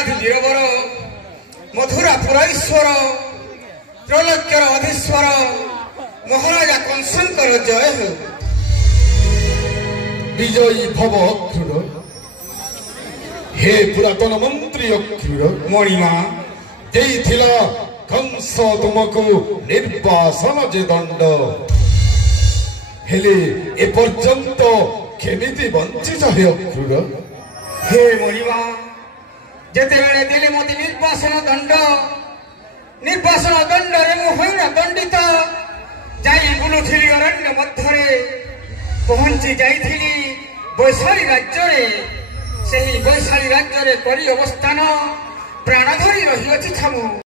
ନୀଳାଧି ନିରବର ମଧୁରା ପୁରୈଶ୍ୱର ତ୍ରୈଲୋକ୍ୟର ଅଧୀଶ୍ୱର ମହାରାଜା କଂସଙ୍କର ଜୟ ହେଉ। ବିଜୟୀ ଭବ ଅକ୍ରୁର, ହେ ପୁରାତନ ମନ୍ତ୍ରୀ ଅକ୍ରୁର, ମଣିମା ଦେଇଥିଲା କଂସ ତୁମକୁ ନିର୍ବାସନ ଯେ ଦଣ୍ଡ, ହେଲେ ଏପର୍ଯ୍ୟନ୍ତ କେମିତି ବଞ୍ଚିଛ ହେ ଅକ୍ରୁର? ହେ ମଣିମା, ଯେତେବେଳେ ଦେଲେ ମୋତେ ନିର୍ବାସନ ଦଣ୍ଡରେ ମୁଁ ହଇଣ ଦଣ୍ଡିତ ଯାଇ ବୁଲୁଥିଲି ଅରଣ୍ୟ ମଧ୍ୟରେ, ପହଞ୍ଚି ଯାଇଥିଲି ବୈଶାଳୀ ରାଜ୍ୟରେ। ସେହି ବୈଶାଳୀ ରାଜ୍ୟରେ କରି ଅବସ୍ଥାନ ପ୍ରାଣ ଧରି ରହିଅଛି ଛାମୁ।